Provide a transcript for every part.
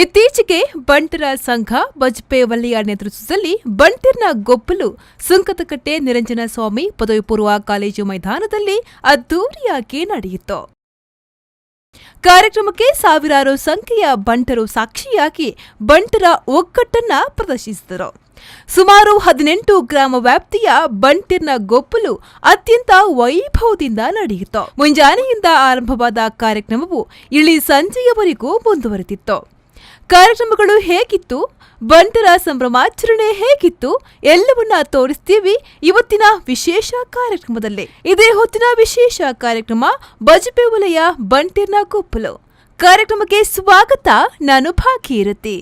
ಇತ್ತೀಚೆಗೆ ಬಂಟರ ಸಂಘ ಬಜ್ಪೆ ವಲಯ ನೇತೃತ್ವದಲ್ಲಿ ಬಂಟಿರ್ನ ಗೊಪ್ಪಲು ಸುಂಕದಕಟ್ಟೆ ನಿರಂಜನ ಸ್ವಾಮಿ ಪದವಿ ಪೂರ್ವ ಕಾಲೇಜು ಮೈದಾನದಲ್ಲಿ ಅದ್ದೂರಿಯಾಗಿ ನಡೆಯಿತು. ಕಾರ್ಯಕ್ರಮಕ್ಕೆ ಸಾವಿರಾರು ಸಂಖ್ಯೆಯ ಬಂಟರು ಸಾಕ್ಷಿಯಾಗಿ ಬಂಟರ ಒಗ್ಗಟ್ಟನ್ನ ಪ್ರದರ್ಶಿಸಿದರು. ಸುಮಾರು 18 ಗ್ರಾಮ ವ್ಯಾಪ್ತಿಯ ಬಂಟಿರ್ನ ಗೊಪ್ಪಲು ಅತ್ಯಂತ ವೈಭವದಿಂದ ನಡೆಯಿತು. ಮುಂಜಾನೆಯಿಂದ ಆರಂಭವಾದ ಕಾರ್ಯಕ್ರಮವು ಇಳಿ ಸಂಜೆಯವರೆಗೂ ಮುಂದುವರೆದಿತ್ತು. ಕಾರ್ಯಕ್ರಮಗಳು ಹೇಗಿತ್ತು, ಬಂಟರ ಸಂಭ್ರಮಾಚರಣೆ ಹೇಗಿತ್ತು ಎಲ್ಲವನ್ನ ತೋರಿಸ್ತೀವಿ ಇವತ್ತಿನ ವಿಶೇಷ ಕಾರ್ಯಕ್ರಮದಲ್ಲಿ. ಇದೇ ಹೊತ್ತಿನ ವಿಶೇಷ ಕಾರ್ಯಕ್ರಮ ಬಜ್ಪೆ ವಲಯ ಬಂಟಿರ್ನ ಗೊಪ್ಪಲು. ಕಾರ್ಯಕ್ರಮಕ್ಕೆ ಸ್ವಾಗತ. ನಾನು ಭಾಗೀರಥಿ.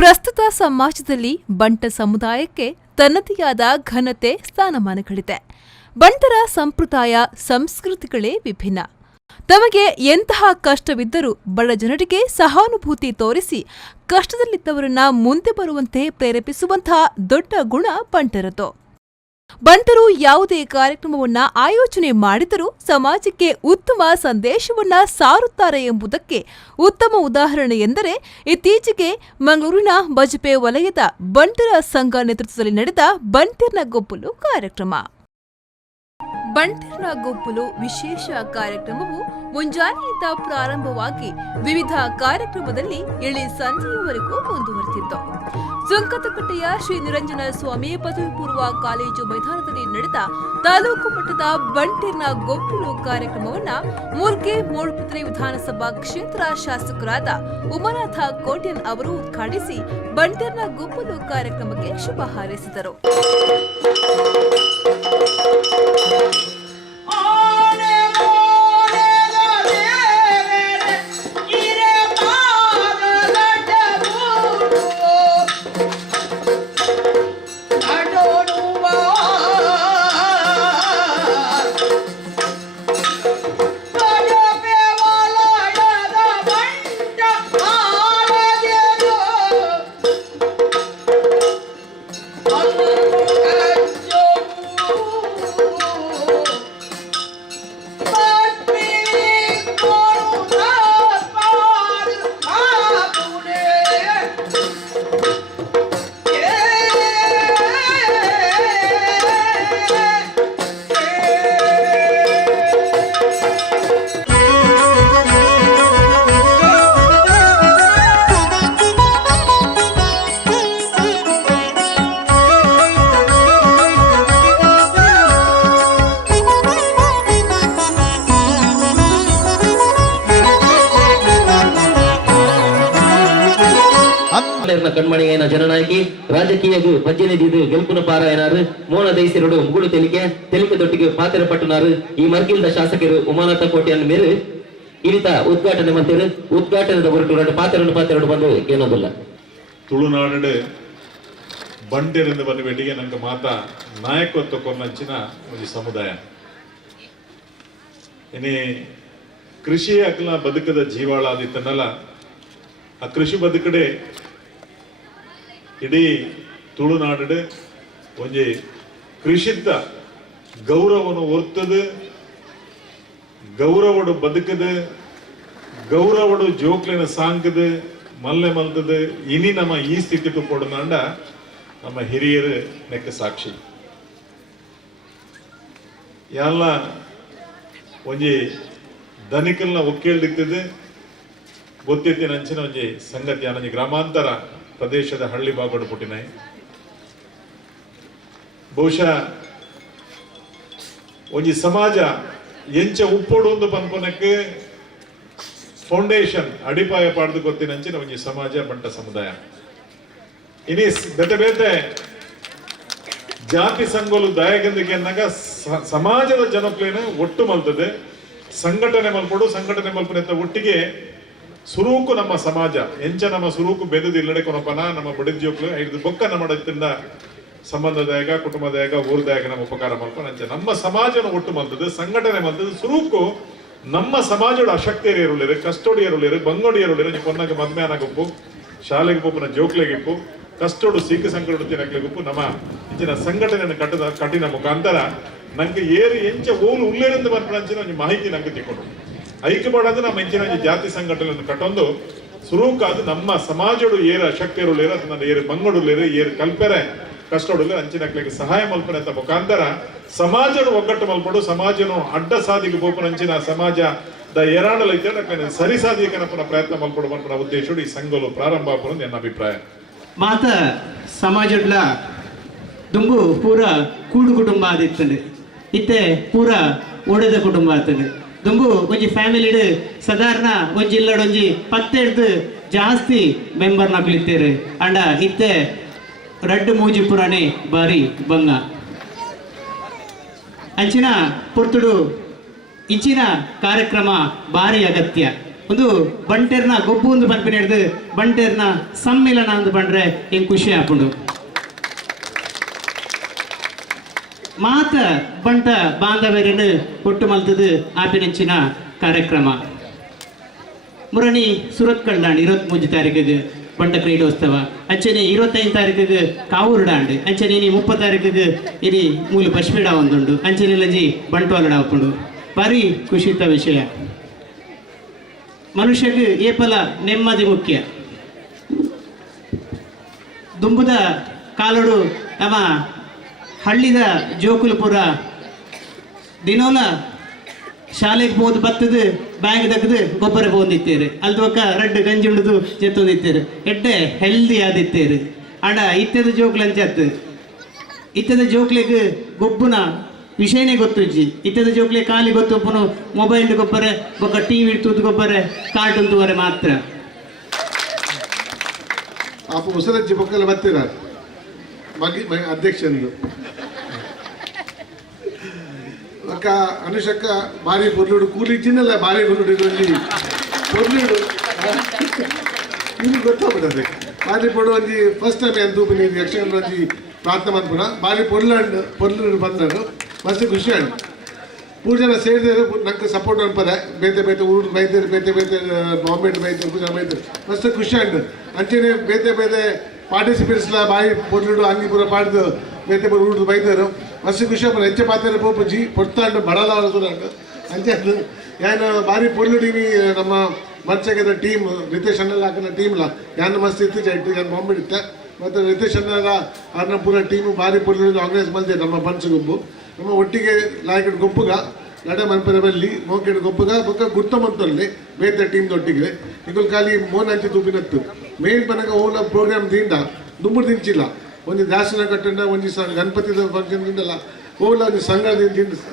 ಪ್ರಸ್ತುತ ಸಮಾಜದಲ್ಲಿ ಬಂಟ ಸಮುದಾಯಕ್ಕೆ ತನ್ನದೇ ಆದ ಘನತೆ ಸ್ಥಾನಮಾನಗಳಿದೆ. ಬಂಟರ ಸಂಪ್ರದಾಯ ಸಂಸ್ಕೃತಿಗಳೇ ವಿಭಿನ್ನ. ತಮಗೆ ಎಂತಹ ಕಷ್ಟವಿದ್ದರೂ ಬಡ ಜನರಿಗೆ ಸಹಾನುಭೂತಿ ತೋರಿಸಿ ಕಷ್ಟದಲ್ಲಿದ್ದವರನ್ನ ಮುಂದೆ ಬರುವಂತೆ ಪ್ರೇರೇಪಿಸುವಂತಹ ದೊಡ್ಡ ಗುಣ ಬಂಟರದು. ಬಂಟರು ಯಾವುದೇ ಕಾರ್ಯಕ್ರಮವನ್ನ ಆಯೋಜನೆ ಮಾಡಿದರೂ ಸಮಾಜಕ್ಕೆ ಉತ್ತಮ ಸಂದೇಶವನ್ನ ಸಾರುತ್ತಾರೆ ಎಂಬುದಕ್ಕೆ ಉತ್ತಮ ಉದಾಹರಣೆ ಎಂದರೆ ಇತ್ತೀಚೆಗೆ ಮಂಗಳೂರಿನ ಬಜ್ಪೆ ವಲಯದ ಬಂಟರ ಸಂಘ ನೇತೃತ್ವದಲ್ಲಿ ನಡೆದ ಬಂಟಿರ್ನ ಗೊಪ್ಪಲು ಕಾರ್ಯಕ್ರಮ. ಬಂಟಿರ್ನ ಗೊಪ್ಪಲು ವಿಶೇಷ ಕಾರ್ಯಕ್ರಮವು ಮುಂಜಾನೆಯಿಂದ ಪ್ರಾರಂಭವಾಗಿ ವಿವಿಧ ಕಾರ್ಯಕ್ರಮದಲ್ಲಿ ಇಳಿ ಸಂಜೆಯವರೆಗೂ ಮುಂದುವರೆದಿತ್ತು. ಸುಂಕದಕಟ್ಟೆಯ ಶ್ರೀ ನಿರಂಜನ ಸ್ವಾಮಿ ಪದವಿ ಪೂರ್ವ ಕಾಲೇಜು ಮೈದಾನದಲ್ಲಿ ನಡೆದ ತಾಲೂಕು ಮಟ್ಟದ ಬಂಟಿರ್ನ ಗೊಪ್ಪಲು ಕಾರ್ಯಕ್ರಮವನ್ನ ಮೂಲ್ಕೆ ಮೂಡುಬಿದ್ರೆ ವಿಧಾನಸಭಾ ಕ್ಷೇತ್ರ ಶಾಸಕರಾದ ಉಮಾನಾಥ ಕೋಟ್ಯನ್ ಅವರು ಉದ್ಘಾಟಿಸಿ ಬಂಟಿರ್ನ ಗೊಪ್ಪಲು ಕಾರ್ಯಕ್ರಮಕ್ಕೆ ಶುಭ ಹಾರೈಸಿದರು. ಕಣ್ಮಣಿಯನ ಜನನಾಯಕಿ ರಾಜಕೀಯಗೂ ಪಜ್ಜನಿದಿದು ಗೆಲ್ಪುನ ಪಾರಾಯಣರು ಮೋನ ದೈಸಿರಡು ಮುಗುಳು ತೆಲಿಕೆ ತೊಟ್ಟಿಗೆ ಪಾತ್ರ ಪಟ್ಟನಾರು ಈ ಮರ್ಗಿಲ್ದ ಶಾಸಕರು ಉಮಾನಾಥ ಕೋಟೆಯನ್ನು ಮೇರೆ ಇರಿತ ಉದ್ಘಾಟನೆ ಮಂತ್ರಿ ಉದ್ಘಾಟನೆದ ಹೊರಟು ಪಾತ್ರೆರಡು ಬಂದು ಏನೋದಿಲ್ಲ ತುಳುನಾಡು ಬಂಟೆರಿಂದ ಬಂದ ಬೆಟ್ಟಿಗೆ ನಂಗೆ ಮಾತ ನಾಯಕತ್ವ ಕೊನ್ನಂಚಿನ ಒಂದು ಸಮುದಾಯ ಇನಿ ಕೃಷಿ ಅಕ್ಲ ಬದುಕದ ಜೀವಾಳ ಆದಿತ್ತನಲ್ಲ ಆ ಕೃಷಿ ಬದುಕಡೆ ಇಡೀ ತುಳುನಾಡು ಒಂಜಿ ಕೃಷಿದ ಗೌರವನು ಒರ್ತದು ಗೌರವಡು ಬದುಕದು ಗೌರವಡು ಜೋಕ್ಲಿನ ಸಾಂಕದು ಮಲ್ಲೆ ಮಲ್ತದು ಇನಿ ನಮ್ಮ ಈ ಸ್ಥಿತಿಗೆ ಕೊಡನಾಂಡ ನಮ್ಮ ಹಿರಿಯರು ನೆಕ್ಕ ಸಾಕ್ಷಿ ಎಲ್ಲ ಒಂಜಿ ಧನಿಕಲ್ನ ಒಕ್ಕೇಳ್ದಿಕ್ತದೆ ಗೊತ್ತಿತ್ತಿನ ಅಂಚಿನ ಒಂಜಿ ಸಂಗತಿ ಒಂಜಿ ಗ್ರಾಮಾಂತರ ಪ್ರದೇಶದ ಹಳ್ಳಿ ಬಾಬಡು ಪುಟ್ಟಿನಾಯಿ ಬಹುಶಃ ಒಂಜಿ ಸಮಾಜ ಎಂಚ ಉಪ್ಪೊಡು ಒಂದು ಪನ್ಪನಕ್ಕೆ ಫೌಂಡೇಶನ್ ಅಡಿಪಾಯ ಪಾಡ್ದು ಗೊತ್ತಿನಂಚಿನ ಒಂಜಿ ಸಮಾಜ ಬಂಟ ಸಮುದಾಯ ಇನಿ ಬೇತೆ ಬೇತೆ ಜಾತಿ ಸಂಘಲು ದಯಗಂದಿಗೆ ಅನ್ನಗ ಸಮಾಜದ ಜನಪ್ಲೇನ ಒಟ್ಟು ಮಲ್ತದೆ ಸಂಘಟನೆ ಮಲ್ಪಡು ಸಂಘಟನೆ ಮಲ್ಪನೆ ಒಟ್ಟಿಗೆ ಸುರೂಕು ನಮ್ಮ ಸಮಾಜ ಎಂಚ ನಮ್ಮ ಸುರೂಕು ಬೆದದು ಇಲ್ಲಡೆ ಕೊನಪನ ನಮ್ಮ ಬಡಿದ ಜೋಕ್ಲು ಐದು ಬೊಕ್ಕ ನಮ್ಮ ಸಂಬಂಧದಾಯಕ ಕುಟುಂಬದಾಯಕ ಊರದಾಯಕ ನಮ್ಮ ಉಪಕಾರ ಮಲ್ಪನ ಅಂಚೆ ನಮ್ಮ ಸಮಾಜನ ಒಟ್ಟು ಮಲ್ತದೆ ಸಂಘಟನೆ ಮಲ್ತದೆ ಸುರೂಕು ನಮ್ಮ ಸಮಾಜದ ಅಶಕ್ತಿಯರು ಇರುಳಿರು ಕಷ್ಟೋಡಿಯರುಳಿರು ಬಂಗೋಡಿಯರುಳಿರು ಕೊನ್ನಾಗ ಮದ್ಮ್ಯಾನಾಗಪ್ಪು ಶಾಲೆಗೆ ಪೋಪನ ಜೋಕ್ಲೆಗಿಪ್ಪು ಕಷ್ಟೋಡು ಸಿಕ್ಕ ಸಂಕಟ ತಿನ್ನಕ್ಲೆಗುಪ್ಪು ನಮ್ಮ ಇಂಚಿನ ಸಂಘಟನೆಯನ್ನು ಕಟ್ಟಿನ ಮುಖಾಂತರ ನಂಗೆ ಏರು ಎಂಚ ಓಲು ಉಲ್ಲೇರಿಂದ ಬರ್ಪಣಂಚಿನ ಒಂದು ಮಾಹಿತಿ ನಂಗೆ ತಿಕ್ಕೊಂಡು ಐಕ್ಯಪಡೋದು ನಮ್ಮ ಇಂಚಿನ ಜಾತಿ ಸಂಘಟನೆಯನ್ನು ಕಟ್ಟೊಂದು ಸುರೂಕಾದು ನಮ್ಮ ಸಮಾಜಡು ಏರು ಅಶಕ್ತಿಯರುಳಿರು ಅದನ್ನ ಏರು ಬಂಗೋಡುಳಿರು ಏರು ಕಲ್ಪೆರೆ ಕಷ್ಟೋಡು ಅಂಚಿನಕ್ಲೆಗೆ ಸಹಾಯ ಮಲ್ಪನೆ ಅಂತ ಮುಖಾಂತರ ಸಮಾಜನು ಒಗ್ಗಟ್ಟು ಮಲ್ಪಡು ಸಮಾಜನು ಅಡ್ಡ ಸಾದಿಗೆ ಪೋಪನ ಅಂಚಿನ ಸಮಾಜದ ಏರಾಡಲು ಐತೆ ಸರಿ ಸಾಧಿಕನಪ್ಪನ ಪ್ರಯತ್ನ ಮಲ್ಪಡು ಮಲ್ಪನ ಉದ್ದೇಶ ಈ ಸಂಘಲು ಪ್ರಾರಂಭ ಆಪನು ನನ್ನ ಅಭಿಪ್ರಾಯ ಮಾತ ಸಮಾಜಡ್ಲ ದುಂಬು ಪೂರ ಕೂಡು ಕುಟುಂಬ ಆದಿತ್ತಂಡೆ ಇತ್ತೆ ಪೂರ ಒಡೆದ ಕುಟುಂಬ ಆತಂಡೆ ದುಂಬು ಒಂಜಿ ಫ್ಯಾಮಿಲಿಡ್ ಸಾಧಾರಣ ಒಂಜಿ ಇಲ್ಲಡ್ ಒಂಜಿ 10 ಜಾಸ್ತಿ ಮೆಂಬರ್ ನಕ್ಲಿತ್ತೇರು ಅಂಡ ಇತ್ತೆ ರಡ್ಡು ಮೂಜಿ ಪುರಾಣೆ ಬಾರಿ ಬಂಗ ಅಂಚಿನ ಪೊರ್ತುಡು ಇಂಚಿನ ಕಾರ್ಯಕ್ರಮ ಬಾರಿ ಅಗತ್ಯ ಒಂದು ಬಂಟೇರ್ನ ಗೊಬ್ಬು ಒಂದು ಪನ್ಪಿನ ಹಿಡಿದು ಬಂಟೇರ್ನ ಸಮ್ಮಿಲನ ಅಂತ ಬಂದ್ರೆ ಹೆಂಗ್ ಖುಷಿ ಆಪುಂಡು ಮಾತ ಬಂಟ ಬಾಂಧವ್ಯರನ್ನು ಒಟ್ಟು ಮಲ್ತದು ಆಪಿನಂಚಿನ ಕಾರ್ಯಕ್ರಮ ಮುರಣಿ ಸುರತ್ ಕಲ್ಲಾಂಡ್ 23 ತಾರೀಕಿಗೆ ಬಂಟ ಕ್ರೀಡೋತ್ಸವ ಅಂಚನೆ 25 ತಾರೀಕಿಗೆ ಕಾವೂರು ಡಾಂಡ್ ಅಂಚನೆ ಇನಿ 30 ತಾರೀಕಿಗೆ ಇನಿ ಮೂಲ ಪಶ್ಮೀಡ ಒಂದುಂಡು ಅಂಚನೆಲ್ಲಜಿ ಬಂಟ್ವಾಲ ಆಪುಂಡು ಭಾರಿ ಖುಷಿತ ವಿಷಯ ಮನುಷ್ಯಗೆ ಏಪಲ ನೆಮ್ಮದಿ ಮುಖ್ಯ ದುಂಬುದ ಕಾಲೋಡು ನಮ್ಮ ಹಳ್ಳಿದ ಜೋಕುಲಪುರ ದಿನೋಲ ಶಾಲೆಗೆ ಹೋದ್ ಬತ್ತದು ಬ್ಯಾಗ್ ತೆಗೆದು ಗೊಬ್ಬರ ಹೋದಿತ್ತೇರು ಅಲ್ದೊಕ್ಕ ರಡ್ಡು ಗಂಜಿ ಉಂಡುದು ಜೆತ್ತೊಂದಿತ್ತೇರು ಎಡ್ಡೆ ಹೆಲ್ದಿ ಆದಿತ್ತೇರು ಅಡ ಇತ್ತದ ಜೋಕ್ಲಂಚತ್ತು ಇತ್ತದ ಜೋಕ್ಲಿಗೆ ಗೊಬ್ಬುನ ವಿಷಯನೇ ಗೊತ್ತುಜ್ಜಿ ಇತ್ತದ ಜೋಕ್ಲೆ ಖಾಲಿ ಗೊತ್ತೊಪ್ಪನು ಮೊಬೈಲ್ ಗೊಬ್ಬರ ಬೊಕ್ಕ ಟಿವಿ ತೂದು ಗೊಬ್ಬರ ಕಾರ್ಟೂನ್ ತೂವರೆ ಮಾತ್ರ ಆಪ ಮುಸಲಜ್ಜಿ ಬೊಕ್ಕಲ್ಲ ಬರ್ತೀರ ಅಧ್ಯಕ್ಷಂದು ಅಕ್ಕ ಅನುಷಕ್ಕ ಭಾರಿ ಪೊರ್ಲುಡು ಕೂಲಿಚ್ಚಿನಲ್ಲ ಭಾರಿ ಪೊರ್ಲುಡು ಪೊರ್ಲುಡು ನಿಮ್ಗೆ ಗೊತ್ತಾಗ್ಬಿಟ್ಟದೆ ಭಾರಿ ಪೊಡು ಒಂಜಿ ಫಸ್ಟ್ ಟೈಮ್ ಏನು ತೂಪು ನೀನು ಯಕ್ಷಗಾನ ಒಂಜಿ ಪ್ರಾರ್ಥನೆ ಮಾಡ್ಪುನ ಭಾರಿ ಪೊರ್ಲುಡು ಬಂದರು ಮಸ್ತ್ ಖುಷಿ ಆಯ್ತು ಮೂರು ಜನ ಸೇರಿದರೆ ನಂಗೆ ಸಪೋರ್ಟ್ ಅನ್ಪದೆ ಬೇತೆ ಬೇತೆ ಊರು ಬೈತಾರೆ ಬೇತೆ ಬೇತೆ ಬಾಂಬೆ ಬೈತಾರೆ ಪೂಜಾ ಬೈತಾರೆ ಮಸ್ತ್ ಖುಷಿ ಆಯ್ತು ಅಂಚೆನೆ ಬೇತೆ ಬೇತೆ ಪಾರ್ಟಿಸಿಪೇಟ್ಸ್ಲ ಬಾಯಿ ಪೊರ್ಲುಡು ಅಂಗಿ ಪೂರ ಪಾಡ್ದು ಬೇತೆ ಪೂರ ಊರು ಬೈತಾರೆ ಮಸ್ತ್ ಖುಷಿ ಆಪನ ಹೆಚ್ಚು ಪಾತ್ರೆ ಪೋಪುಜಿ ಪೊಡ್ತಾಂಡು ಬಡಲಾರ ಸುಡಾಂಡು ಅಂಚೆ ಏನು ಭಾರಿ ಪೊರ್ಲುಡಿನಿ ನಮ್ಮ ಮನ್ಸೆಗೆ ಟೀಮ್ ರಿತೇಶ್ ಅಣ್ಣಲ್ಲ ಹಾಕಿನ ಟೀಮ್ಲ ಯಾನು ಮಸ್ತ್ ಇತ್ತು ಚೈಟ್ ನಾನು ಬಾಂಬೆ ಇತ್ತೆ ಮತ್ತು ರಿತೇಶ್ ಅಣ್ಣರ ಅವ್ರನ್ನ ಪೂರ ಟೀಮು ಭಾರಿ ಪೊರ್ಲುಡು ಆರ್ಗನೈಸ್ ಮಾಡಿದೆ ನಮ್ಮ ಮನ್ಸು ಗುಂಪು ನಮ್ಮ ಒಟ್ಟಿಗೆ ಲಾಯ್ಕೆಡ್ ಗೊಪ್ಪುಗ ನಡೆ ಮನ್ಪದ ಬಲ್ಲಿ ಮೋಕೆಡ್ ಗೊಪ್ಪುಗ ಬೊಕ್ಕ ಗುತ್ತ ಮಂತಲ್ಲಿ ಬೇತೆ ಟೀಮ್ ಒಟ್ಟಿಗೆ ಈಗ ಖಾಲಿ ಮೋನ್ ಹಂಚಿ ತೂಪಿನತ್ತು ಮೇನ್ ಪನಗ ಓಲ ಪ್ರೋಗ್ರಾಮ್ ದಿಂದ ದುಂಬುಡು ದಿಂಚಿಲ್ಲ ಒಂದು ದಾಸನ ಕಟ್ಟಂಡ ಒಂದು ಗಣಪತಿದ ಫಂಕ್ಷನ್ ದಿಂದಲ್ಲ ಓಲ ಒಂದು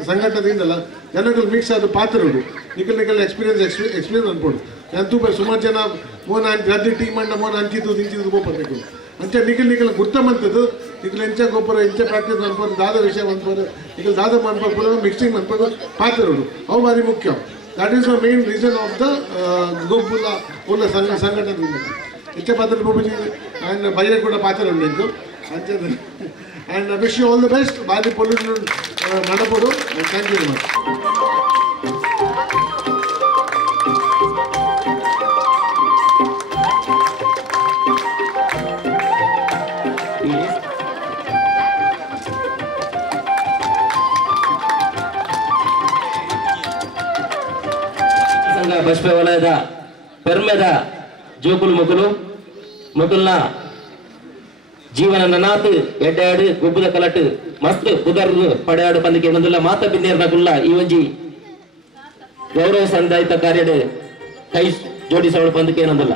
ಸಂಘಟನೆಯಿಂದಲ್ಲ ಜನಗಳು ಮಿಕ್ಸ್ ಆದ ಪಾತ್ರರು ನಿಖಲ್ ಎಕ್ಸ್ಪೀರಿಯನ್ಸ್ ಅನ್ಬೋದು ನಾನು ತೂಪ ಸುಮಾರು ಜನ ಮೋನ ರದ್ದು ಟೀಮ್ ಅಂಡ ಮೋನ ಹಂಚಿದ್ದು ದಿಂಚಿದ್ದು ಗೋಪಬೇಕು ಅಂಚೆ ನಿಖಲ್ ಗುರ್ತ ಮಂತದ್ದು ನಿಖಲ್ ಎಂಚ ಗೊಬ್ಬರ ಎಂಚ ಪ್ರಾಕ್ಟೀಸ್ ಅನ್ಬೋದು ದಾದ ವಿಷಯ ಅನ್ಬೋದು ನಿಖಲ್ ದಾದ ಅನ್ಬೋದು ಮಿಕ್ಸಿಂಗ್ ಅನ್ಬೋದು ಪಾತ್ರರು ಅವು ಭಾರಿ ಮುಖ್ಯ that is the main reason of the ಗೊಬ್ಬುಲ ಓಲ ಸಂಘಟನೆಯಿಂದ ಹೆಚ್ಚ ಪಾತ್ರ ಗೋಪುಜಿ ಆ್ಯಂಡ್ ಬೈರೆ ಕೂಡ ಪಾತ್ರ ಉಂಟು ಅಂಚೆ and wish you all the best ಭಾರಿ ಪೊಲ್ಯೂಷನ್ ನಡಬೋದು ಥ್ಯಾಂಕ್ ಯು ವೆರಿ ಮಚ್ ಬಸ್ಪೆ ವಲಯದ ಪೆರ್ಮೆದ ಜೋಕುಲು ಮುಗುಲ್ನ ಜೀವನ ನನಾತ್ ಎಡ್ಡಾಡು ಗೊಬ್ಬದ ಕಲಟ್ ಮಸ್ತ್ ಪುದರ್ದು ಪಡೆಯಾಡು ಬಂದಿಗೆ ಒಂದುಲ್ಲ ಮಾತ ಬಿನ್ನೇರ್ನ ಗುಲ್ಲ ಈ ಒಂಜಿ ಗೌರವ ಸಂದಾಯಿತ ಕಾರ್ಯಡ್ ಕೈ ಜೋಡಿಸೋಳು ಬಂದಕ್ಕೆ ಏನೊಂದಿಲ್ಲ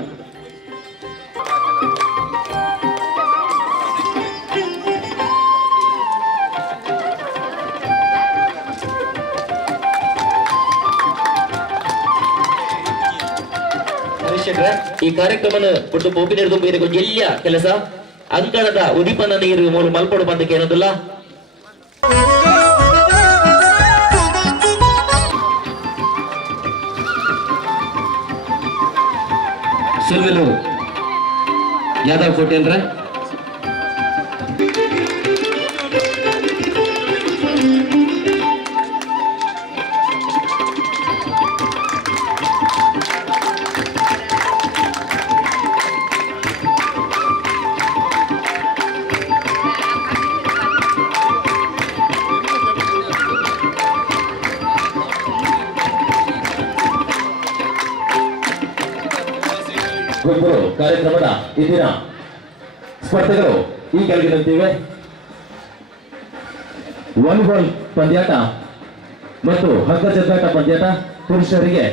ಈ ಕಾರ್ಯಕ್ರಮ ಒಟ್ಟು ಪೋಪಿನ ಕೊಂಚ ಎಲ್ಲ ಕೆಲಸ ಅಂಕಣದ ಉದಿಪನ ನೀರು ಮೂರು ಮಲ್ಪಡು ಬಂದಕ್ಕೆ ಏನದಿಲ್ಲ ಸುಲ್ವೆಲು ಯಾದವ್ ಕೋಟೆನ್ರ ಗುರುಗಳು ಕಾರ್ಯಕ್ರಮದ ಇಂದಿನ ಸ್ಪರ್ಧೆಗಳು ಈ ಕೆಳಗಿನಂತಿವೆ. ವಾಲಿಬಾಲ್ ಪಂದ್ಯಾಟ ಮತ್ತು ಹಗ್ಗ ಜಗ್ಗಾಟ ಪಂದ್ಯಾಟ ಪುರುಷರಿಗೆ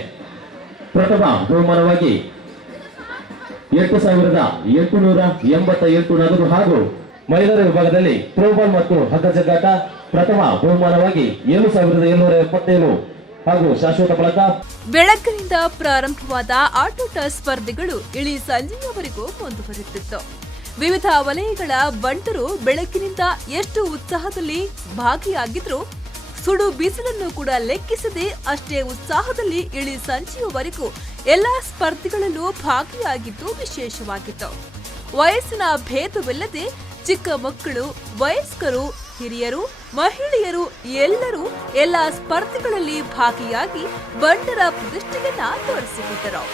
ಪ್ರಥಮ ಬಹುಮಾನವಾಗಿ 8,888 ನಗದು ಹಾಗೂ ಮಹಿಳೆಯರ ವಿಭಾಗದಲ್ಲಿ ಥ್ರೋಬಾಲ್ ಮತ್ತು ಹಗ್ಗ ಜಗ್ಗಾಟ ಪ್ರಥಮ ಬಹುಮಾನವಾಗಿ 7,777 ಹಾಗೂ ಶಾಶ್ವತ ಫಲಕ. ಬೆಳಗ್ಗಿನಿಂದ ಪ್ರಾರಂಭವಾದ ಆಟೋಟ ಸ್ಪರ್ಧೆಗಳು ಇಳಿ ಸಂಜೆಯವರೆಗೂ ಮುಂದುವರಿಯುತ್ತಿತ್ತು. ವಿವಿಧ ವಲಯಗಳ ಬಂಟರು ಬೆಳಗ್ಗಿನಿಂದ ಎಷ್ಟು ಉತ್ಸಾಹದಲ್ಲಿ ಭಾಗಿಯಾಗಿದ್ರು, ಸುಡು ಬಿಸಿಲನ್ನು ಕೂಡ ಲೆಕ್ಕಿಸದೆ ಅಷ್ಟೇ ಉತ್ಸಾಹದಲ್ಲಿ ಇಳಿ ಸಂಜೆಯವರೆಗೂ ಎಲ್ಲಾ ಸ್ಪರ್ಧೆಗಳಲ್ಲೂ ಭಾಗಿಯಾಗಿದ್ದು ವಿಶೇಷವಾಗಿತ್ತು. ವಯಸ್ಸಿನ ಭೇದವಿಲ್ಲದೆ ಚಿಕ್ಕ ಮಕ್ಕಳು, ವಯಸ್ಕರು, ಹಿರಿಯರು, ಮಹಿಳೆಯರು ಎಲ್ಲರೂ ಎಲ್ಲ ಸ್ಪರ್ಧೆಗಳಲ್ಲಿ ಭಾಗಿಯಾಗಿ ಬಂಟರ ಪ್ರತಿಷ್ಠೆಯನ್ನ ತೋರಿಸಿಕೊಟ್ಟರು.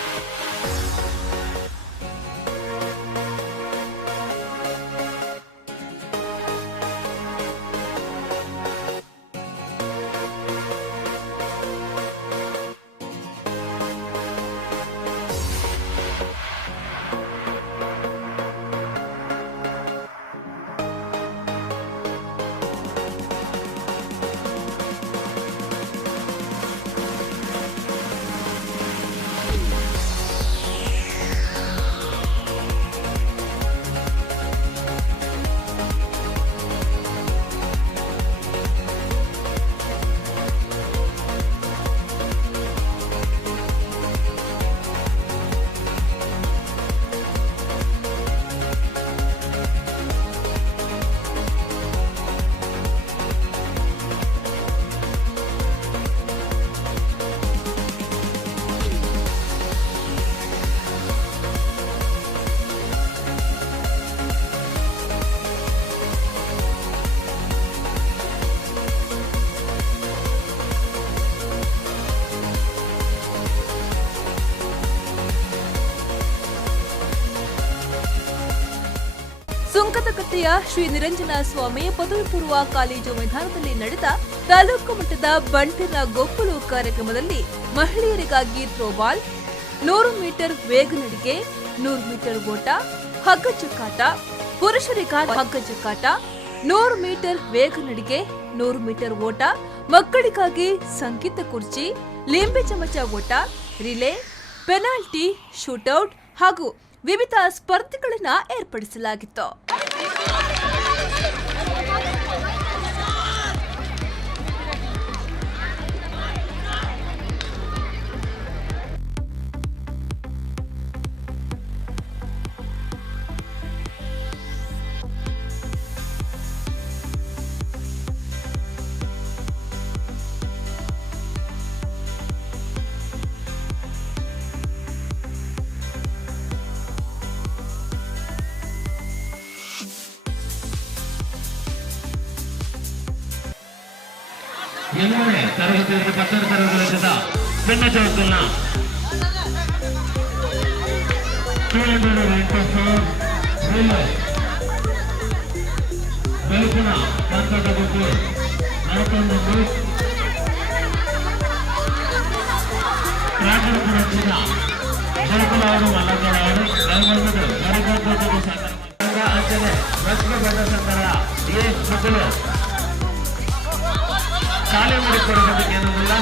ಸುಂಕದಕಟ್ಟೆಯ ಶ್ರೀ ನಿರಂಜನ ಸ್ವಾಮಿ ಪದವಿ ಪೂರ್ವ ಕಾಲೇಜು ಮೈದಾನದಲ್ಲಿ ನಡೆದ ತಾಲೂಕು ಮಟ್ಟದ ಬಂಟರ ಗೊಬ್ಬಲು ಕಾರ್ಯಕ್ರಮದಲ್ಲಿ ಮಹಿಳೆಯರಿಗಾಗಿ ಥ್ರೋಬಾಲ್, 100 ಮೀಟರ್ ವೇಗ ನಡಿಗೆ, 100 ಮೀಟರ್ ಓಟ, ಹಗ್ಗ ಜಗ್ಗಾಟ, ಪುರುಷರಿಗಾಗಿ ಹಗ್ಗ ಜಗ್ಗಾಟ, 100 ಮೀಟರ್ ವೇಗ ನಡಿಗೆ, 100 ಮೀಟರ್ ಓಟ, ಮಕ್ಕಳಿಗಾಗಿ ಸಂಗೀತ ಕುರ್ಚಿ, ಲಿಂಬೆ ಚಮಚ ಓಟ, ರಿಲೇ, ಪೆನಾಲ್ಟಿ, ಶೂಟೌಟ್ ಹಾಗೂ ವಿವಿಧ ಸ್ಪರ್ಧೆಗಳನ್ನು ಏರ್ಪಡಿಸಲಾಗಿತ್ತು. ಎಲ್ಲವೇ ತರಗತಿಯಲ್ಲಿ ಪಟ್ಟಣ ತರಗತಿಯಿಂದ ಬೆನ್ನ ಚೌಕನ್ನ 294 ಬೆಳಕಿನ ಕಂಕಟ ಗುಂಪು 41 ರಾಜಪುರದಿಂದ ಬೆಳಕುಲಾಡು ಮಲ್ಲಗೌಡ ಗೈಗೊಂಡು ಗರಿಗೋಟು ಸಂಘ ಅಂಚನೆ ರತ್ನ ಬಂಡ ಸಂಘರ ಮೊದಲು ಶಾಲೆ ಮಾಡಿಕೊಡೋದಕ್ಕೆ ಏನಂದಿಲ್ಲ.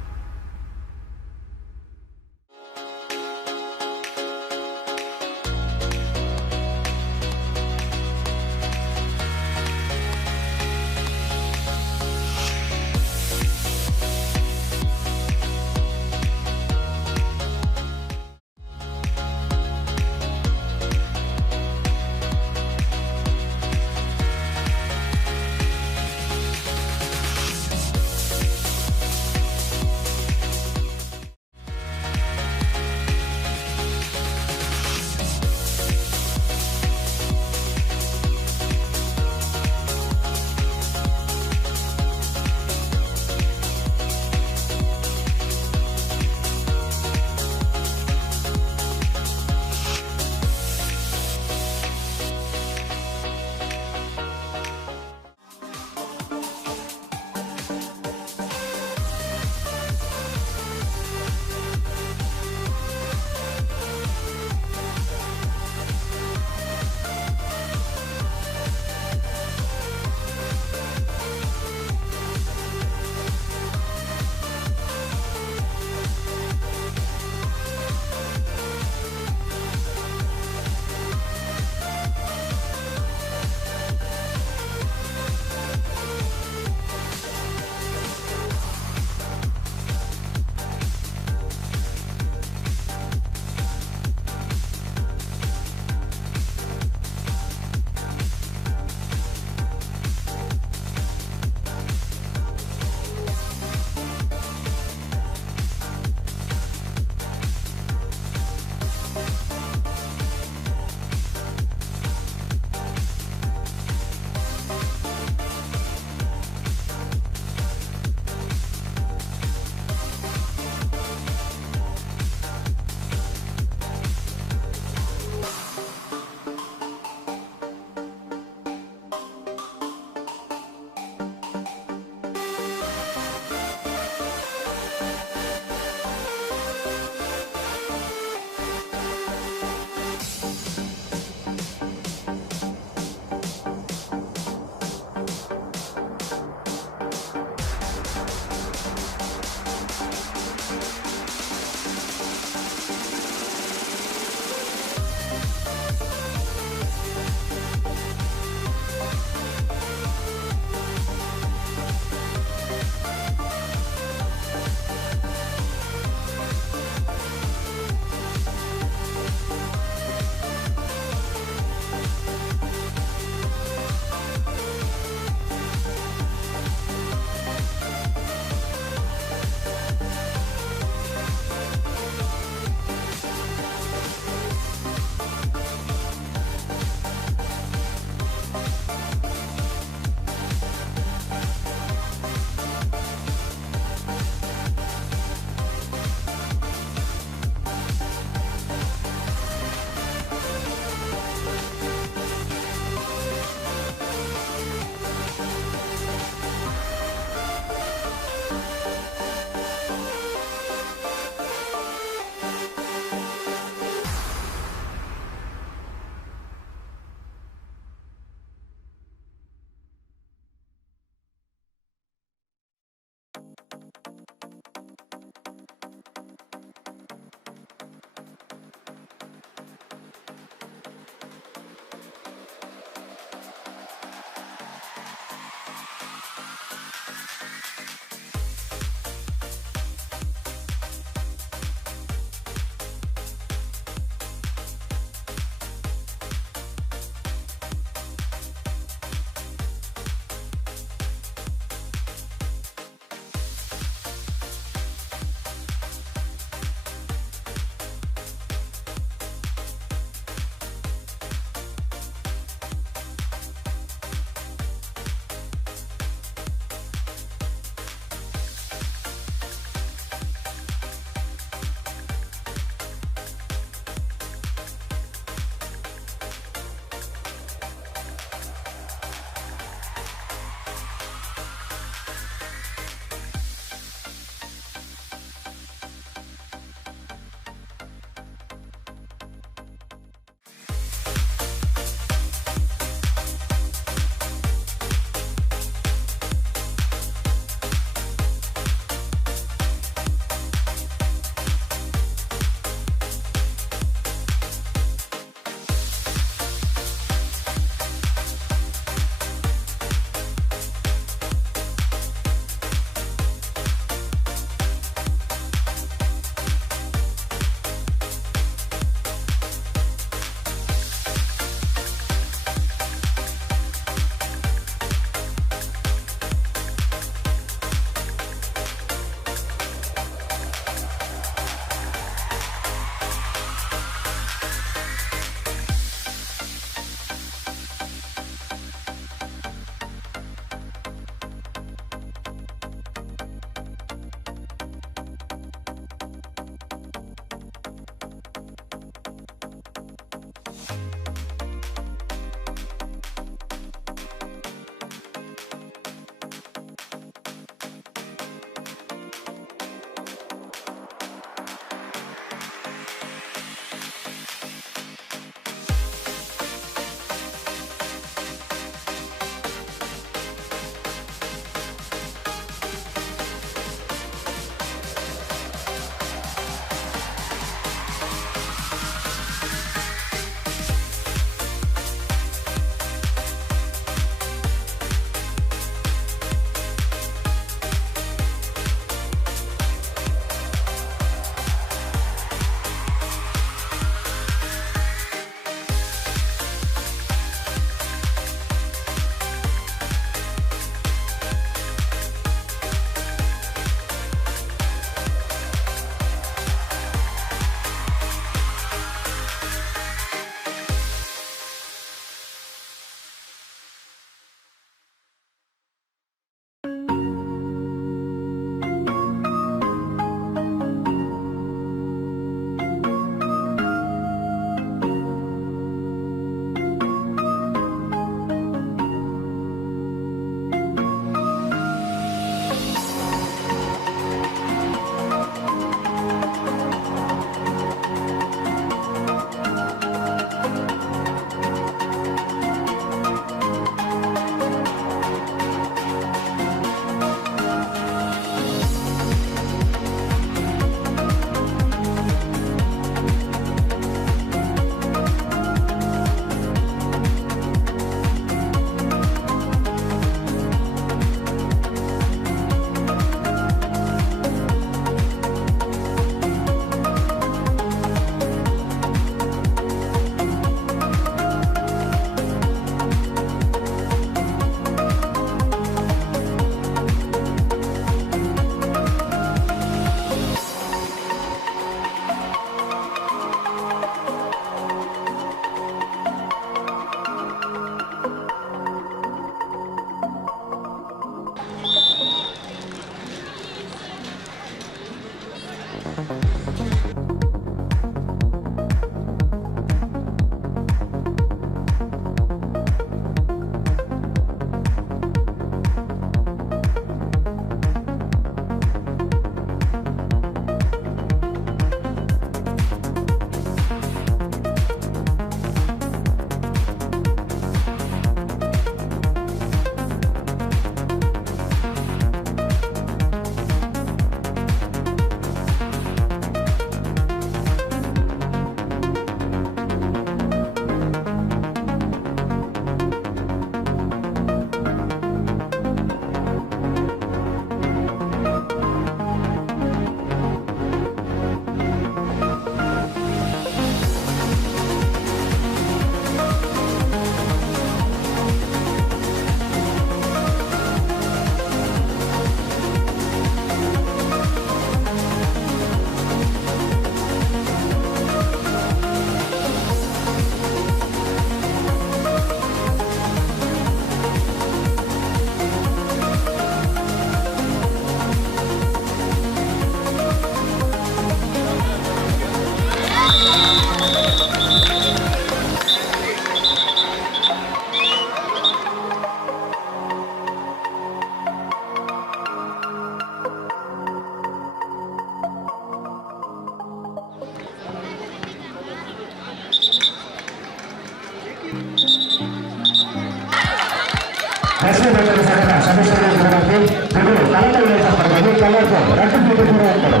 ಬಸವ ಬಂಡರ ಸಂಘದ ಸದಸ್ಯರಾಗಿ ಮಗಳು ಕಳೆದ ವಿಳಾಸ ಸ್ಪರ್ಧೆಗೆ ಎಲ್ಲರಿಗೂ ರಟ್ಟು ಪೂರೈಸಿದರು.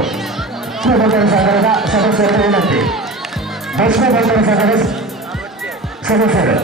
ಬಸವ ಬಂಡರ ಸಂಘದ ಸದಸ್ಯರ ವಿನಂತಿ. ಬಸವ ಬಂಡರ ಸಂಘದ ಸದಸ್ಯರು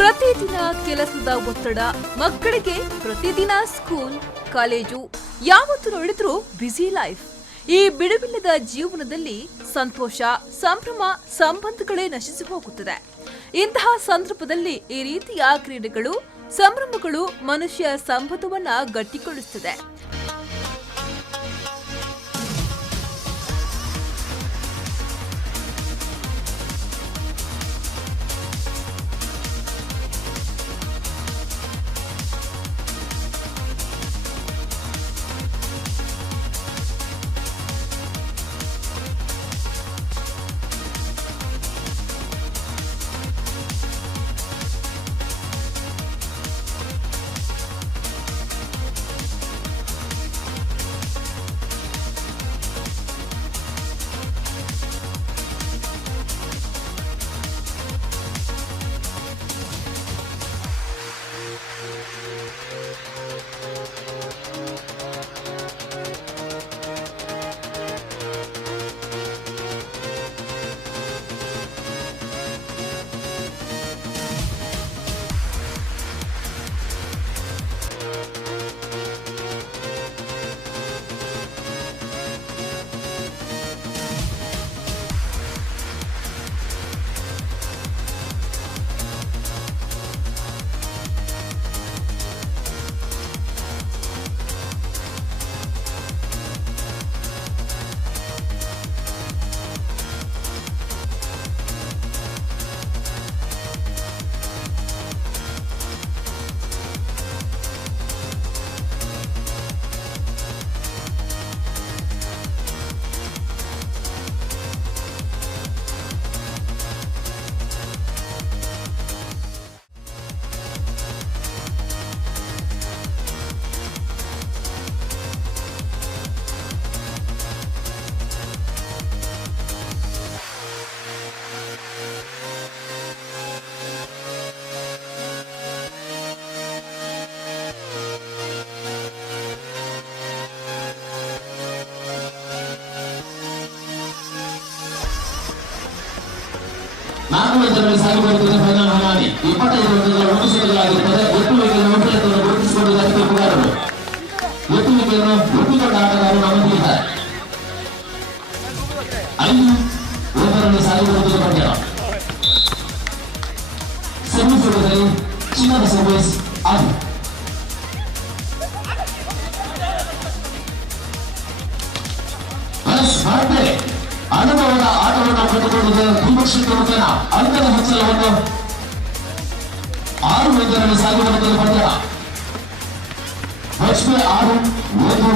ಪ್ರತಿದಿನ ಕೆಲಸದ ಒತ್ತಡ, ಮಕ್ಕಳಿಗೆ ಪ್ರತಿದಿನ ಸ್ಕೂಲ್, ಕಾಲೇಜು, ಯಾವತ್ತು ನೋಡಿದ್ರೂ ಬ್ಯುಸಿ ಲೈಫ್. ಈ ಬಿಡುವಿಲ್ಲದ ಜೀವನದಲ್ಲಿ ಸಂತೋಷ, ಸಂಭ್ರಮ, ಸಂಬಂಧಗಳೇ ನಶಿಸಿ ಹೋಗುತ್ತದೆ. ಇಂತಹ ಸಂದರ್ಭದಲ್ಲಿ ಈ ರೀತಿಯ ಕ್ರೀಡೆಗಳು, ಸಂಭ್ರಮಗಳು ಮನುಷ್ಯ ಸಂಬಂಧವನ್ನ ಗಟ್ಟಿಗೊಳಿಸುತ್ತದೆ. ನಾಲ್ಕು ಜನರಲ್ಲಿ ಸಾಗಿಬರುತ್ತದೆ ಫೈನಲ್ ಹಣಾಣಿ 25 ವರ್ಷಗಳ ಒಟ್ಟಿಸುವುದಾಗಿರುತ್ತದೆ. ಎತ್ತುವಿಕೆಯನ್ನು ಒಪ್ಪಳವನ್ನು ಗುರುತಿಸಿಕೊಳ್ಳುವುದಕ್ಕೆ ಪುಗಾರರು ಎತ್ತುವಿಕೆಯನ್ನು ಒಪ್ಪಿಕೊಂಡ ಆಟಗಾರರು ನಮ್ಮದಿದ್ದಾರೆ. 5 ಸಾಗಿಬರುತ್ತದೆ ಪಂದ್ಯ. ಸೆಮಿಫೈನಲ್ ಚಿನ್ನದ ಸರ್ವಿಸ್ ಅದು ಅನುಭವದ ಆಟವನ್ನು ಪಡೆದುಕೊಂಡಿದ್ದ ದ್ವಿಪಕ್ಷಿಕ ಮುಖೇನ ಅಂಕದ ಹೆಚ್ಚಳವನ್ನು 6 ಸಾಗಿ ಬರುತ್ತದೆ ಪಂದ್ಯ. ಲಕ್ಷ್ಮಿ 6 1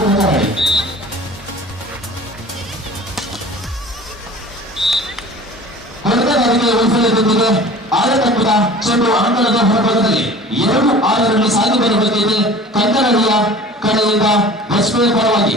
ಹೊರಗಡೆ ವೈಫಲ್ಯದೊಂದಿಗೆ ಆಳತಂಪದ ಚೆಂಡು ಅಂಗಳದ ಹೊರಭಾಗದಲ್ಲಿ 2-6 ಸಾಗಿ ಬರಬೇಕಿದೆ ಕನ್ನಡಿಯ ಕಡೆಯಿಂದ ಲಕ್ಷ್ಮಿ ಪರವಾಗಿ.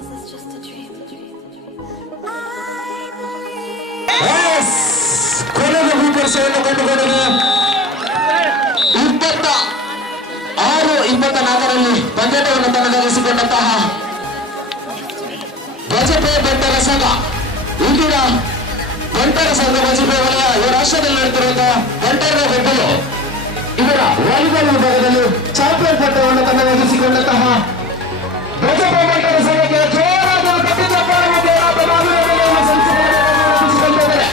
Is this just a dream? ಕೊನೆಯ ಭೂಪರಿಸವನ್ನು ಕಂಡುಕೊಂಡರೆ 26-24ರಲ್ಲಿ ಪಂದ್ಯಾಟವನ್ನು ತನ್ನದಾಗಿಸಿಕೊಂಡಂತಹ ಬಜಪೆ ಬಂಟರ ಸಂಘ ಇಂದಿನ ಬಂಟರ ಸಂಘ ಬಜಪೆ ವಲಯ ಈ ರಾಷ್ಟ್ರದಲ್ಲಿ ನಡೆಯುತ್ತಿರುವಂತಹ ಬಂಟರ ಬೆಟ್ಟಲು ಇವರ ವಾಲಿಬಾಲ್ ವಿಭಾಗದಲ್ಲಿ ಚಾಂಪಿಯನ್ ಪಟ್ಟವನ್ನು ತನ್ನದಾಗಿಸಿಕೊಂಡಂತಹ ಬಜಪೆ ಬಂಟರ ಸಂಘಕ್ಕೆ ಜೋರಾದ ಕಟ್ಟಿದಪ್ಪರ ಸಲ್ಲಿಸಿಕೊಂಡಿದ್ದಾರೆ.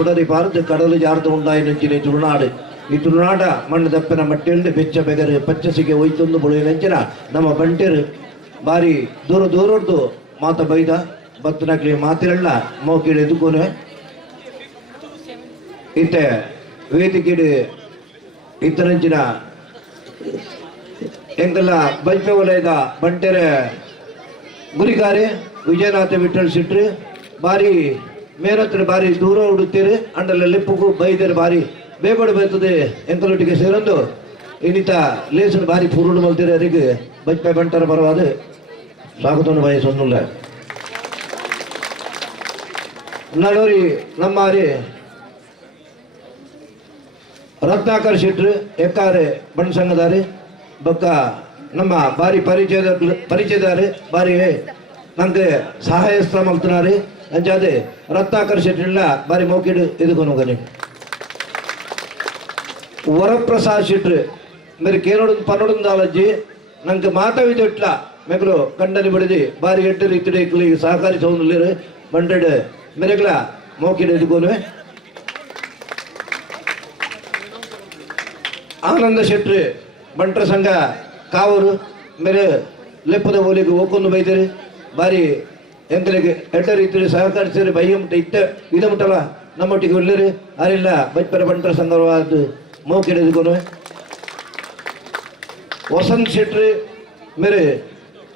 പുടറി പാർത്ത് കടൽ ചാർത്ത് ഉണ്ടായി നെഞ്ചിനെ തുളുനാട് ಈ ತುಳುನಾಡ ಮಣ್ಣು ದಪ್ಪನ ಮಟ್ಟೆಂಡು ಬೆಚ್ಚ ಬೆಗರು ಪಚ್ಚಸಿಗೆ ಒಯ್ತೊಂದು ಬುಳಿ ನೆಂಚಿನ ನಮ್ಮ ಬಂಟೆರು ಬಾರಿ ದೂರ ದೂರದ್ದು ಮಾತ ಬೈದ ಬತ್ತನಕ್ಲಿ ಮಾತಿರಲ್ಲ ಮೋಕಿಡು ಎದುಕೋನೆ ಇತ್ತೆ ವೇದಿಕೆಡು ಇತ್ತರಂಚಿನ ಎಂಕಲ್ಲ ಬಲ್ಪೆ ವಲಯದ ಬಂಟೆರೆ ಗುರಿಗಾರೆ ವಿಜಯನಾಥ ವಿಠಲ್ ಸಿಟ್ರು ಬಾರಿ ಮೇರತ್ರ ಬಾರಿ ದೂರ ಹುಡುತ್ತೀರಿ ಅಂಡಲ್ಲ ಲಿಪ್ಪುಗೂ ಬೈದರೆ ಬಾರಿ ಬೇಗೋಡು ಬರ್ತದೆ ಎಂಕಲೊಟ್ಟಿಗೆ ಸೇರೊಂದು ಇನ್ನಿತ ಲೇಸನ್ ಬಾರಿ ಪುರುಡು ಮಲ್ತಿರ ಅವರಿಗೆ ಬಜ್ಪೆ ಬಂಟರ ಪರವಾದ ಸ್ವಾಗತವನ್ನು ಬಯಸೊಂದಿಲ್ಲ ನಡೋರಿ ನಮ್ಮಾರಿ ರತ್ನಾಕರ್ ಶೆಟ್ರು ಎಕ್ಕಾರೆ ಬಣ್ಣ ಸಂಘದಾರಿ ಬೊಕ್ಕ ನಮ್ಮ ಬಾರಿ ಪರಿಚಯದಾರಿ ಬಾರಿ ನಂಗೆ ಸಹಾಯಸ್ಥ ಮಲ್ತಿನಾರಿ ಅಂಚಾದೆ ರತ್ನಾಕರ್ ಶೆಟ್ರಿಲ್ಲ ಬಾರಿ ಮೌಕಿಡು ಇದಕ್ಕೊನು ಹೋಗಲಿ ವರಪ್ರಸಾದ್ ಶೆಟ್ರು ಮೇರೆ ಕೇನೋಡು ಪನ್ನೋಡು ಆಲಜ್ಜಿ ನಂಗೆ ಮಾತಾವಿದ್ದು ಇಟ್ಲ ಮೆಗಲು ಕಂಡನಿ ಬಿಡಿದಿ ಬಾರಿ ಎಡ್ಡು ರೀತಿ ಇಕ್ಲಿಗೆ ಸಹಕಾರಿ ಸೌಂದರ್ಯ ಬಂಡೆಡ್ ಮೆರೆಗ್ಲ ಮೌಕಿಡು ಇದಕ್ಕೋನು ಆನಂದ ಶೆಟ್ರು ಬಂಟ್ರ ಸಂಘ ಕಾವರು ಮೇರೆ ಲೆಪ್ಪದ ಓಲಿಗೆ ಹೋಗೊಂಡು ಬೈತಾರೆ ಬಾರಿ ಎಂಕಲಿಗೆ ಎಡ್ಡ ರೀತಿಯಲ್ಲಿ ಸಹಕರಿಸಿರಿ ಬೈಯ ಮುಟ್ಟ ಇತ್ತ ಇದ ಮುಟ್ಟಲ್ಲ ನಮ್ಮೊಟ್ಟಿಗೆ ಒಳ್ಳೆರಿ ಅರಿಲ್ಲ ಬೈಪರ ಬಂಟ್ರ ಸಂಘವಾದ ಮೌಕಿಡಿದುಕೊನು ವಸಂತ್ ಶೆಟ್ರು ಮೇರೆ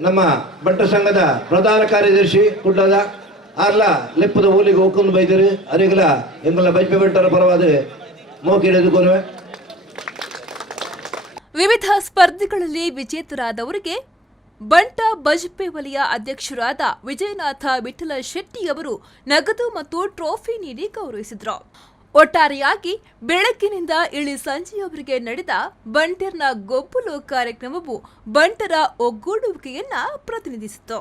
ನಮ್ಮ ಬಂಟ್ರ ಸಂಘದ ಪ್ರಧಾನ ಕಾರ್ಯದರ್ಶಿ ಕುಡ್ಡದ ಆರ್ಲ ಲೆಪ್ಪದ ಓಲಿಗೆ ಹೋಗೊಂಡು ಬೈತಾರೆ ಅರಿಗಲ ಎಂಗಲ ಬೈಪೆ ಬಂಟರ ಪರವಾದ ಮೌಕಿಡಿದುಕೊನು ವಿವಿಧ ಸ್ಪರ್ಧೆಗಳಲ್ಲಿ ವಿಜೇತರಾದವರಿಗೆ ಬಂಟ ಬಜ್ಪೆ ವಲಯ ಅಧ್ಯಕ್ಷರಾದ ವಿಜಯನಾಥ ವಿಠಲ ಶೆಟ್ಟಿ ಅವರು ನಗದು ಮತ್ತು ಟ್ರೋಫಿ ನೀಡಿ ಗೌರವಿಸಿದರು. ಒಟ್ಟಾರೆಯಾಗಿ ಬೆಳಗ್ಗಿನಿಂದ ಇಳಿ ಸಂಜೆಯವರೆಗೆ ನಡೆದ ಬಂಟರ್ನ ಗೊಬ್ಬಲು ಕಾರ್ಯಕ್ರಮವು ಬಂಟರ ಒಗ್ಗೂಡುವಿಕೆಯನ್ನ ಪ್ರತಿನಿಧಿಸಿತು.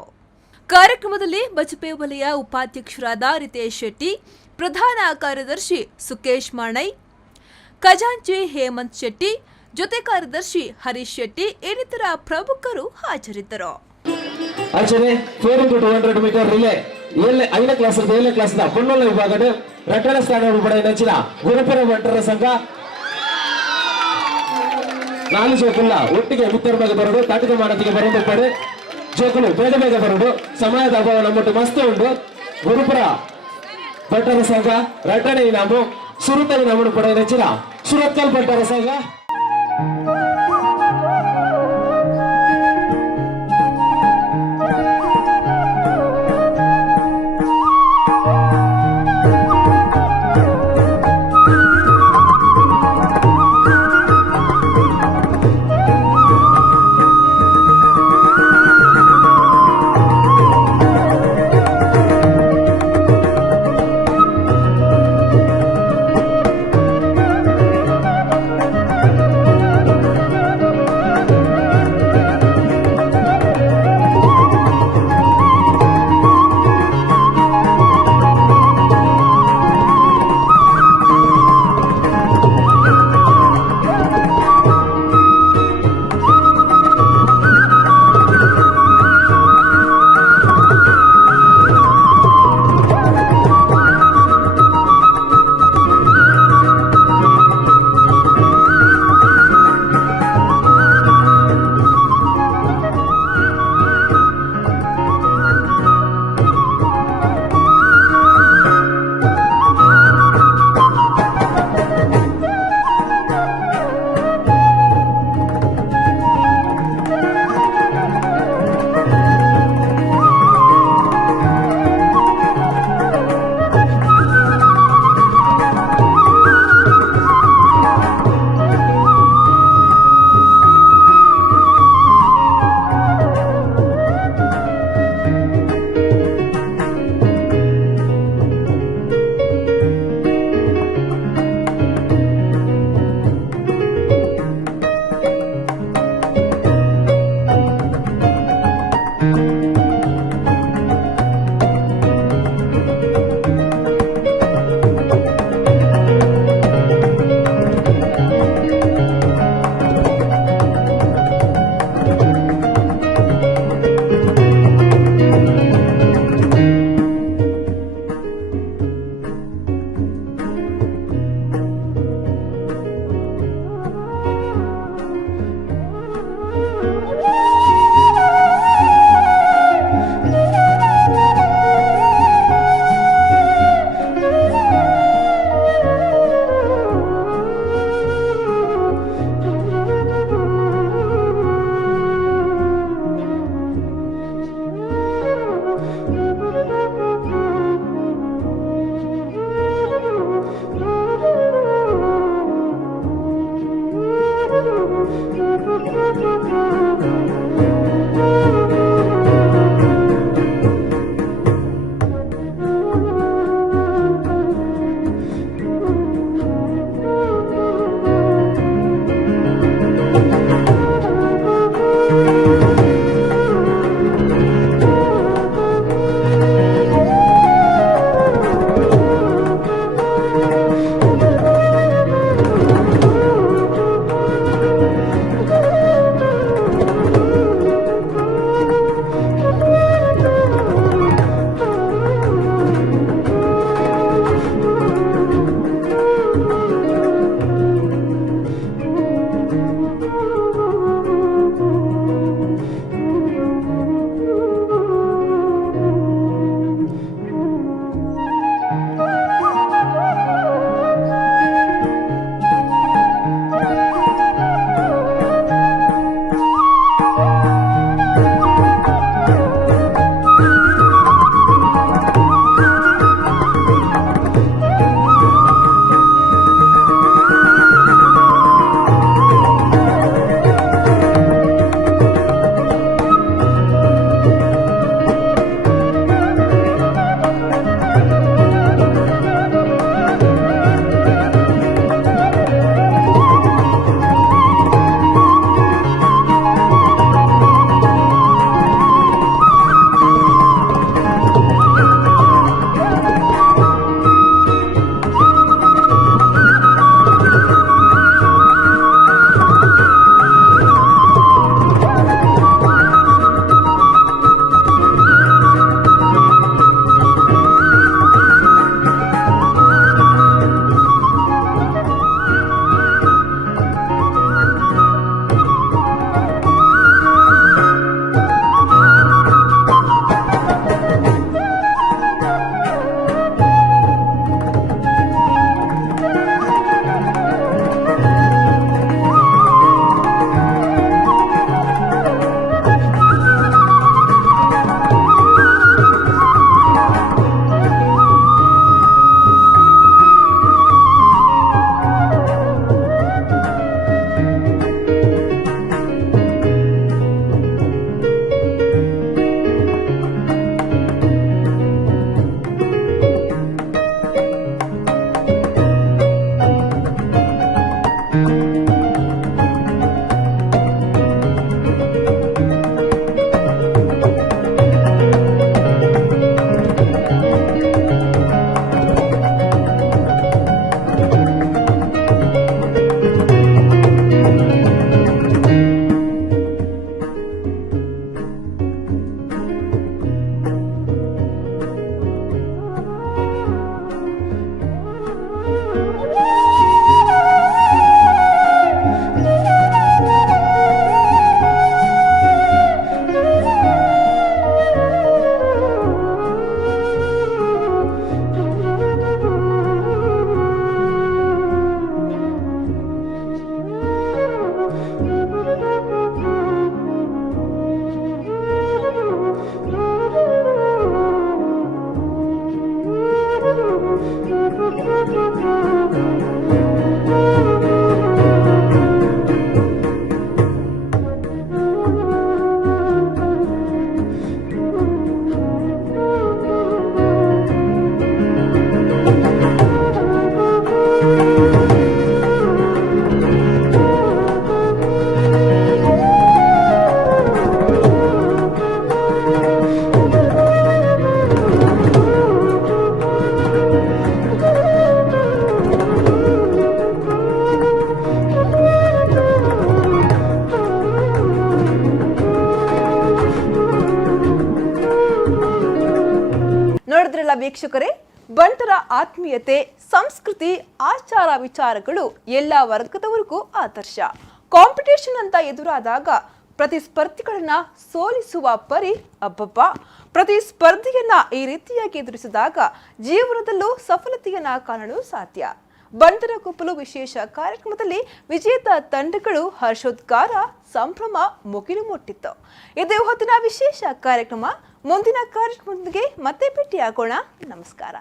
ಕಾರ್ಯಕ್ರಮದಲ್ಲಿ ಬಜ್ಪೆ ವಲಯ ಉಪಾಧ್ಯಕ್ಷರಾದ ರಿತೇಶ್ ಶೆಟ್ಟಿ, ಪ್ರಧಾನ ಕಾರ್ಯದರ್ಶಿ ಸುಕೇಶ್ ಮಾಣೈ, ಖಜಾಂಚಿ ಹೇಮಂತ್ ಶೆಟ್ಟಿ, ಜೊತೆ ಕಾರ್ಯದರ್ಶಿ ಹರೀಶ್ ಶೆಟ್ಟಿ ಇನ್ನಿತರ ಪ್ರಮುಖರು ಹಾಜರಿದ್ದರು. ಅಂಚನೆ 4x200 ಮೀಟರ್ ರಿಲೇ 5ನೇ ಕ್ಲಾಸ್ ಪೊನ್ನೊಲ ವಿಭಾಗದ ರಟಣ ಸ್ಥಾನ ಪಡೆದ ನೆಚ್ಚಿನ ಗುರುಪುರ ಬಂಟರ ಸಂಘ 4 ಜೋಕುಲ್ಲ ಒಟ್ಟಿಗೆ ಮಿತ್ತರ್ಮಗೆ ಬರೋದು ತಾಟಿಕ ಮಾಡತಿಗೆ ಬರೋದು ಪಡೆ ಜೋಕುಲು ಬೇಗ ಬರೋದು ಸಮಯದ ಅಭಾವ ನಮ್ಮೊಟ್ಟು ಮಸ್ತ್ ಉಂಟು. ಗುರುಪುರ ಬಂಟರ ಸಂಘ ರಟಣ ಇನಾಮು ಸುರುತಲಿ ನಮ್ಮನ್ನು ಪಡೆದ ನೆಚ್ಚಿನ ಸುರತ್ಕಲ್ ಬಂಟರ ಸಂಘ ವೀಕ್ಷಕರೇ, ಬಂಟರ ಆತ್ಮೀಯತೆ, ಸಂಸ್ಕೃತಿ, ಆಚಾರ ವಿಚಾರಗಳು ಎಲ್ಲ ವರ್ಗದವರಿಗೂ ಆದರ್ಶ. ಕಾಂಪಿಟೇಷನ್ ಅಂತ ಎದುರಾದಾಗ ಪ್ರತಿಸ್ಪರ್ಧಿಗಳನ್ನ ಸೋಲಿಸುವ ಪರಿ ಅಬ್ಬಬ್ಬ. ಪ್ರತಿಸ್ಪರ್ಧಿಯನ್ನ ಈ ರೀತಿಯಾಗಿ ಎದುರಿಸಿದಾಗ ಜೀವನದಲ್ಲೂ ಸಫಲತೆಯನ್ನ ಕಾಣಲು ಸಾಧ್ಯ. ಬಂಟರ ಕುಪ್ಪಲು ವಿಶೇಷ ಕಾರ್ಯಕ್ರಮದಲ್ಲಿ ವಿಜೇತ ತಂಡಗಳು ಹರ್ಷೋದ್ಗಾರ, ಸಂಭ್ರಮ ಮುಗಿಲು ಮುಟ್ಟಿತ್ತು. ಇದು ಹೊತ್ತಿನ ವಿಶೇಷ ಕಾರ್ಯಕ್ರಮ. ಮುಂದಿನ ಕಾರ್ಯಕ್ರಮದೊಂದಿಗೆ ಮತ್ತೆ ಭೇಟಿಯಾಗೋಣ. ನಮಸ್ಕಾರ.